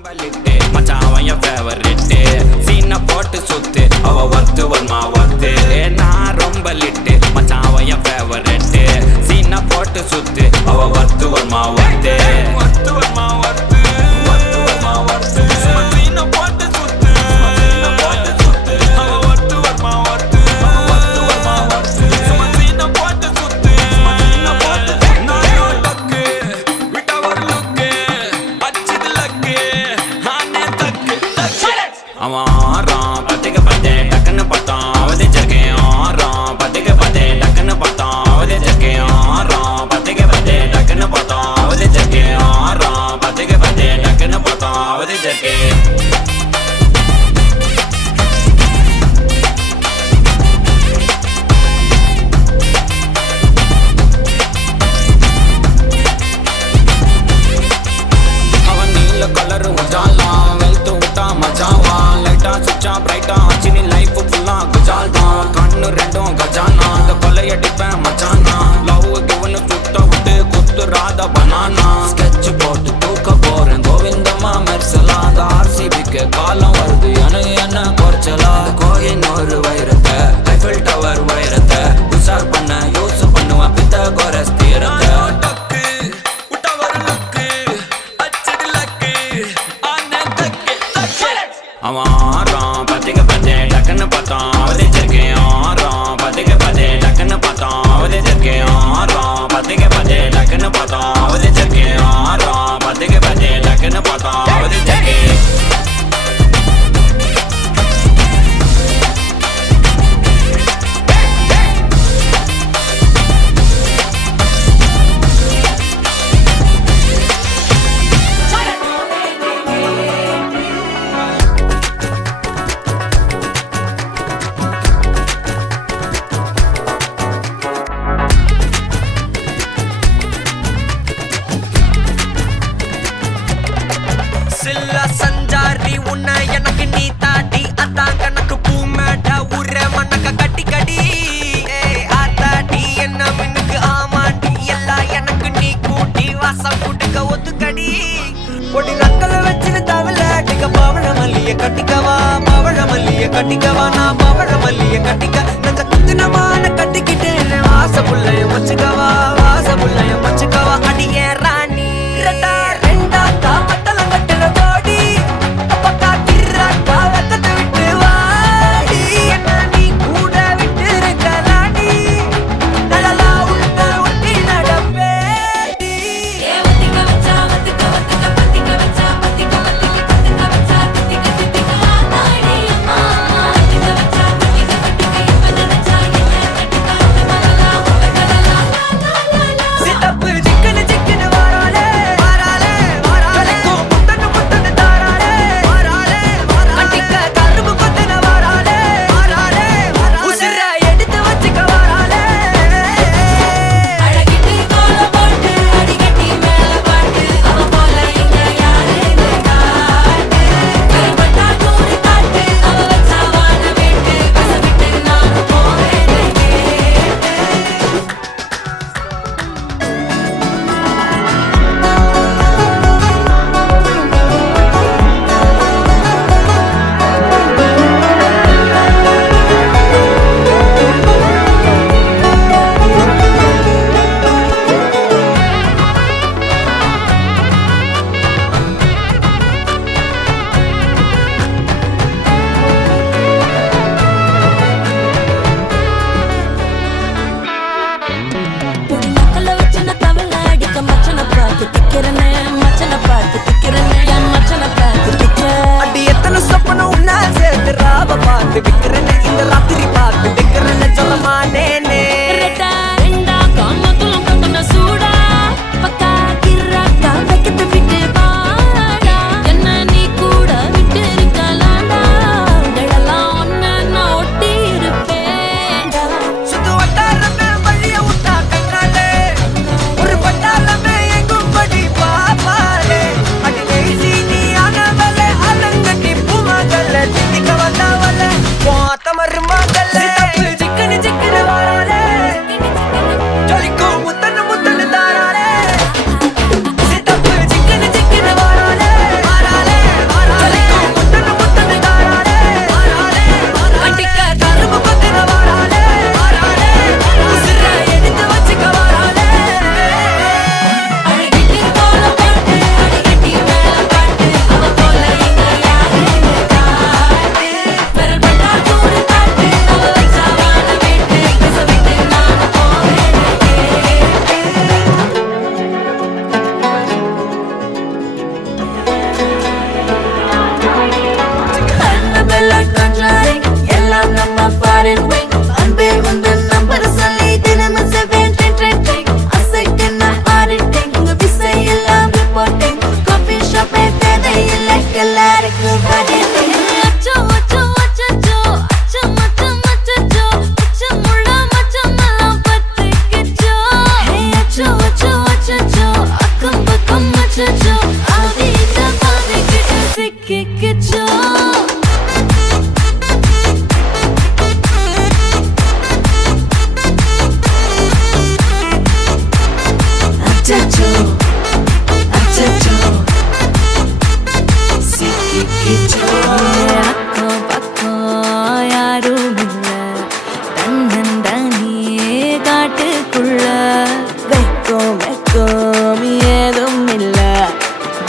மச்சான் என் ஃபேவரட் சீனை போட்டு சுத்து அவ ஒர்த்து வருமா ஒர்த்து நான் ரொம்ப லிட்டு மச்சான் என் ஃபேவரட் சீனை போட்டு சுத்து அவ ஒர்த்து வருமா ஒர்த்து ஒர்த்து வருமா ஒர்த்து ஒர்த்து வருமா ஒர்த்து சீனை போட்டு சுத்து போட்டு சுத்து அவ ஒர்த்து வருமா ஒர்த்து ஒர்த்து வருமா ஒர்த்து சீனை போட்டு சுத்து சீனை போட்டு நானோ டக்கு விட்டா ஒரு லுக்கு அச்சது லக்கு அவன் பத்துக்கு பத்து டக்குன்னு பார்த்தான் அவதிச்சிருக்கேன் ஆறாம் பத்துக்கு பத்து டக்குன்னு பார்த்தான் அவதிச்சிருக்கேன் ஆறாம் பத்துக்கு பத்து டக்குன்னு பார்த்தான் அவதிச்சிருக்கேன் ஆறாம் பத்துக்கு பத்து டக்குன்னு பார்த்தான் அவதிச்சிருக்கேன் பிரைட்டா ஆச்சினி லைஃப் ஃபுல்லா குஜால் தான் கண்ணு ரெண்டும் கஜானா அந்த கொலைய அடிப்பேன் மச்சானா லவ் கிவனு சுட்ட விட்டு குத்துறாத பனானா ஸ்கெட்ச் போட்டு தூக்க போறேன் கோவிந்தம்மா மெர்சலா அந்த ஆர்சிபிக்கு காலம் வருது எனக்கு என்ன குறைச்சலா கோயின் ஒரு வைரத்தை ஐஃபில் டவர் வைரத்தை உஷார் பண்ண யூஸ் பண்ணுவேன் பித்த கோரஸ் தீரத்தை அவன் பத்துக்கு பத்து டக்குன்னு பார்த்தான் அவதிச்சிருக்கேன் ஆறாம் பத்துக்கு பத்து டக்குன்னு பார்த்தான் அவதிச்சிருக்கேன் ஆறாம் பத்துக்கு பத்து டக்குன்னு பார்த்தான் அவதிச்சிருக்கேன் ஆறாம் பத்துக்கு பத்து டக்குன்னு பார்த்தான் அவதிச்சிருக்கேன் சில்லா சஞ்சாரி உன்னை எனக்கு நீ தாட்டி அதான் கணக்கு பூ மேட்ட உர மண்ணக்க கட்டி கடி ஆத்தாட்டி என்ன மின்னுக்கு ஆமாண்டி எல்லாம் எனக்கு நீ கூட்டி வாசம் குடுக்க ஒத்துக்கடி பொடி நக்கல வச்சிரு தவள அடிக்க பவழ மல்லிய கட்டிக்கவா பவழ மல்லிய கட்டிக்கவா நான் பவழ மல்லிய கட்டிக்க நஞ்ச குத்துனமான கட்டிக்கிட்டேன் வாச புள்ளைய வச்சுக்கவா வாச புள்ளைய வச்சுக்கவா அடியே ராணி ரெண்டா தாமட்டல கட்டல கோடி அப்பக்கா கிராக்கா வெக்கத்தை விட்டு வாடி என்ன நீ கூட விட்டு இருக்கலாடி நலலா உன்னை ஒட்டி நடப்பேடி வத்திக்க வச்சா வத்திக்க வத்திக்க பத்திக்க வச்சா பத்திக்க வத்திக்க பத்திக்க வச்சா தித்திக்க தித்திக்க ஆத்தாடி அம்மா வத்திக்க வச்சா பத்திக்க பத்திக்க இப்ப நினைச்சா என்ன கட்டிக்க மலலா சித்தப்பு சிக்கன சிக்கன சிக்கிக்கிச்சோ அச்சச்சோ அச்சச்சோ சிக்கிக்கிச்சோ அக்கம் பக்கம் யாரும் இல்ல தன்னந்தனியே காட்டுக்குள்ள வெக்கம் வெக்கம் ஏதும் இல்ல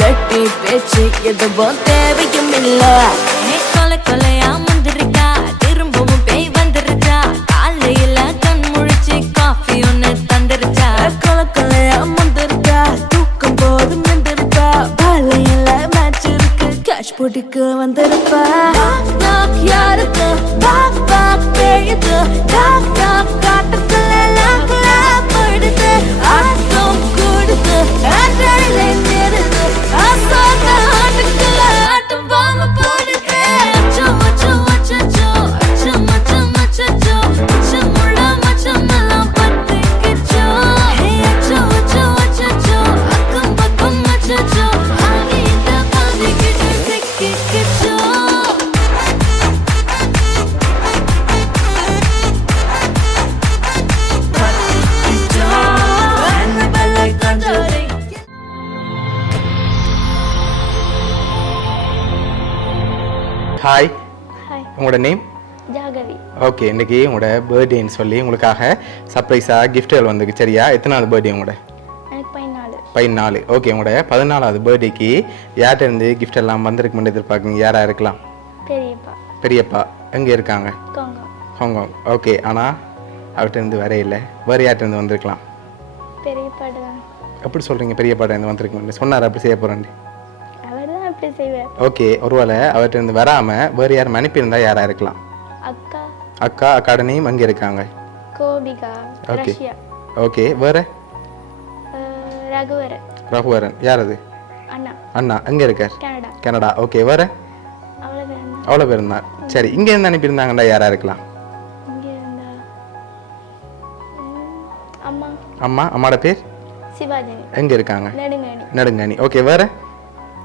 கட்டி பேச்சு எதுவும் தேவையும் இல்ல கொலை கொலையா முந்திருக்கா திரும்பவும் பேய் வந்துருச்சா காலையில கண் முழிச்சு காஃபி ஒன்னு தந்துருச்சா கொலை கொலையா முந்திருக்கா தூக்கம் போதும் வந்துருக்கா பாலையில மேட்ச் இருக்கு கேஷ் போட்டுக்கு வந்திருப்பா யாருக்கு பாக் பாக் பேயுது டாக் டாக் காட்டுக்குள்ள லாக்ல போயிடுது ஆட்டம் கூடுது ஆட்டடிலே நேருது ஆசாத ஆட்டுக்குள்ள ஆட்டம் பாம்பு போடுது அச்சம் அச்சம் அச்சச்சோ அச்சம் அச்சம் அச்சச்சோ அச்சமுள்ள மச்சமெல்லாம் பத்திக்கிச்சோ அச்சம் அச்சம் அச்சச்சோ அக்கம் பக்கம் அச்சச்சோ ஆகிட்ட பாதிக்கிட்டு சிக்கிக்கிச்சோ ஹாய், ஹாய் உங்களோட நேம்? ஜாகவி ஓகே, இன்றைக்கி உங்களோட பர்த்டேன்னு சொல்லி உங்களுக்காக சர்ப்ரைஸாக கிஃப்ட்டுகள் வந்துருக்கு. சரியா? எத்தனாவது பர்த்டே உங்களோட? எனக்கு 14 14. ஓகே, உங்களோட 14வது பர்த்டேக்கு யார்கிட்டேருந்து கிஃப்ட் எல்லாம் வந்திருக்குமென்னு எதிர்பார்க்குங்க? யாராக இருக்கலாம்? பெரியப்பா பெரியப்பா எங்கே இருக்காங்க? கோங்கம் ஹாங்காங். ஓகே, ஆனால் அவர்கிட்டருந்து வரே இல்லை. வேறு யார்கிட்டேருந்து வந்திருக்கலாம்? பெரியப்பாடு தான் எப்படி சொல்கிறீங்க பெரியப்பாட்டேருந்து வந்திருக்குமென்னு? சொன்னார் அப்படி செய்ய போகிறேன். அவர் தான் அப்படி செய்வார் ஓகே, ஒருவேளை அவர்கிட்டருந்து வராமல் வேறு யாரும் அனுப்பியிருந்தா யாராக இருக்கலாம்? அக்கா அக்காட நேம் அங்கே இருக்காங்க. கோபிகா ஓகே ரஷ்யா ஓகே, வேறு? ரகுவரன் ரகுவரன். யார் அது? அண்ணா அண்ணா எங்கே இருக்கார்? Canada Canada. ஓகே, வேறு? அவ்வளோதான் அவ்வளோ பேர் இருந்தார். சரி, இங்கேருந்து அனுப்பியிருந்தாங்கண்டா யாராக இருக்கலாம்? இங்கே இருந்தா அம்மா அம்மாவோட பேர்? சிவாஜினி எங்கே இருக்காங்க? நெடுங்கணி நெடுங்கணி. ஓகே, வேறு?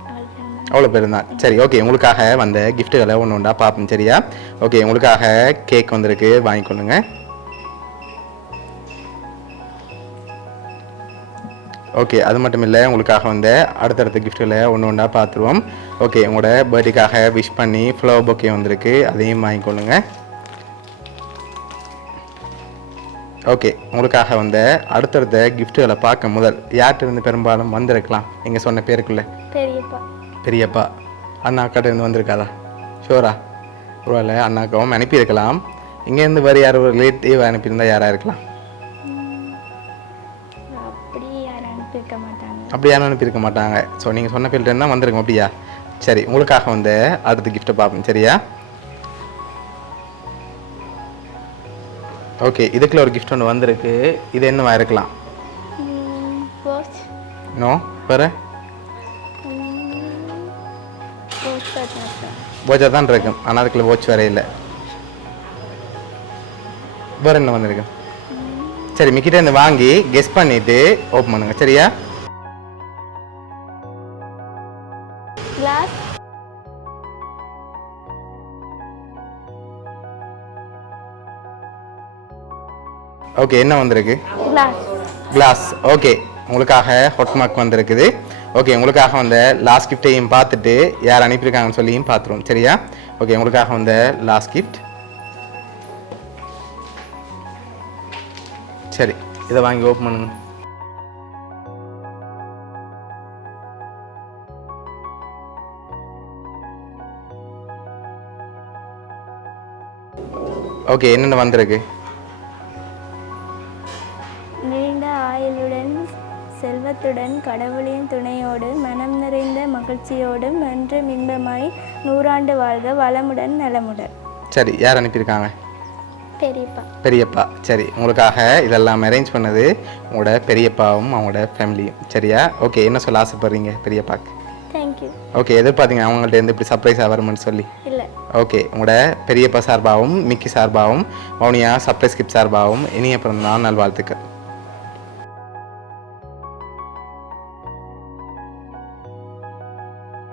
அவ்வளோதான் அவ்வளோ பேர் இருந்தார். சரி, ஓகே, உங்களுக்காக வந்த கிஃப்ட்டுகளை ஒன்று ஒன்றா பார்ப்போம். சரியா? ஓகே, உங்களுக்காக கேக் வந்திருக்கு, வாங்கிக்கொள்ளுங்க. ஓகே, அது மட்டும் இல்லை, உங்களுக்காக வந்து அடுத்தடுத்த கிஃப்ட்டுகளை ஒன்று ஒன்றா பார்த்துருவோம். ஓகே, உங்களோட பர்த்டேக்காக விஷ் பண்ணி ஃப்ளவர் பொக்கே வந்திருக்கு, அதையும் வாங்கிக்கொள்ளுங்க. ஓகே, உங்களுக்காக வந்து அடுத்தடுத்த கிஃப்ட்டுகளை பார்க்க முதல் யார்கிட்ட பெரும்பாலும் வந்திருக்கலாம்? நீங்கள் சொன்ன பேருக்குள்ள பெரியப்பா பெரியப்பா. அண்ணா அக்காட்ட இருந்து வந்திருக்காதா? ஷோரா? ஒருவேளை அண்ணாக்காவும் அனுப்பியிருக்கலாம். இங்கேருந்து வேறு யார் ஒரு ரிலேட்டிவ் அனுப்பியிருந்தால் யாராக இருக்கலாம்? அப்படி யாரும் அனுப்பியிருக்க மாட்டாங்க அப்படி யாரும் அனுப்பியிருக்க மாட்டாங்க. ஸோ நீங்கள் சொன்ன பேர்லேருந்து தான் வந்திருக்கோம். அப்படியா? சரி, உங்களுக்காக வந்து அடுத்த கிஃப்ட்டை பார்ப்போம். சரியா? ஓகே, இதுக்குள்ள ஒரு கிஃப்ட் ஒன்று வந்திருக்கு. இது என்னவா இருக்கலாம்? வாட்ச் நோ, வேறு? வாட்சாக தான் இருக்கும், ஆனால் அதுக்குள்ள வாட்ச் வேற இல்லை. வேறு என்ன வந்திருக்கு? சரி, மிக்கிட்ட இருந்து வாங்கி கெஸ் பண்ணிட்டு ஓப்பன் பண்ணுங்க. சரியா? கிளாஸ் ஓகே, என்ன வந்திருக்கு? Class class. ஓகே, உங்களுக்காக ஹாட் மார்க் வந்திருக்குது. ஓகே, உங்களுக்காக வந்து லாஸ்ட் கிஃப்டையும் பார்த்துட்டு யார் அனுப்பியிருக்காங்கன்னு சொல்லியும் பார்த்துருவோம். சரியா? ஓகே, உங்களுக்காக வந்து லாஸ்ட் கிஃப்ட். சரி, இதை வாங்கி ஓப்பன் பண்ணுங்க. ஓகே, என்னென்ன வந்திருக்கு? நீண்ட ஆயுளுடன் செல்வத்துடன் கடவுளின் துணையோடு மனம் நிறைந்த மகிழ்ச்சியோடும் என்றும் இன்பமாய் 100 ஆண்டு வாழ்க வளமுடன் நலமுடன். சரி, யார் அனுப்பியிருக்காங்க? பெரியப்பா பெரியப்பா. சரி, உங்களுக்காக இதெல்லாம் அரேஞ்ச் பண்ணது உங்களோட பெரியப்பாவும் அவங்களோட ஃபேமிலியும். சரியா? ஓகே, என்ன சொல்ல ஆசைப்படுறீங்க பெரியப்பாக்கு? தேங்க்யூ. ஓகே, எதிர்பார்த்தீங்க அவங்கள்ட்ட இருந்து இப்படி சர்ப்ரைஸாக வரும்னு சொல்லி? இல்லை ஓகே, உங்களோட பெரியப்பா சார்பாகவும் மிக்கி சார்பாகவும் மௌனியா சர்ப்ரைஸ் கிஃப்ட் சார்பாகவும் இனிய பிறந்த நாள் நல்வாழ்த்துக்கள்.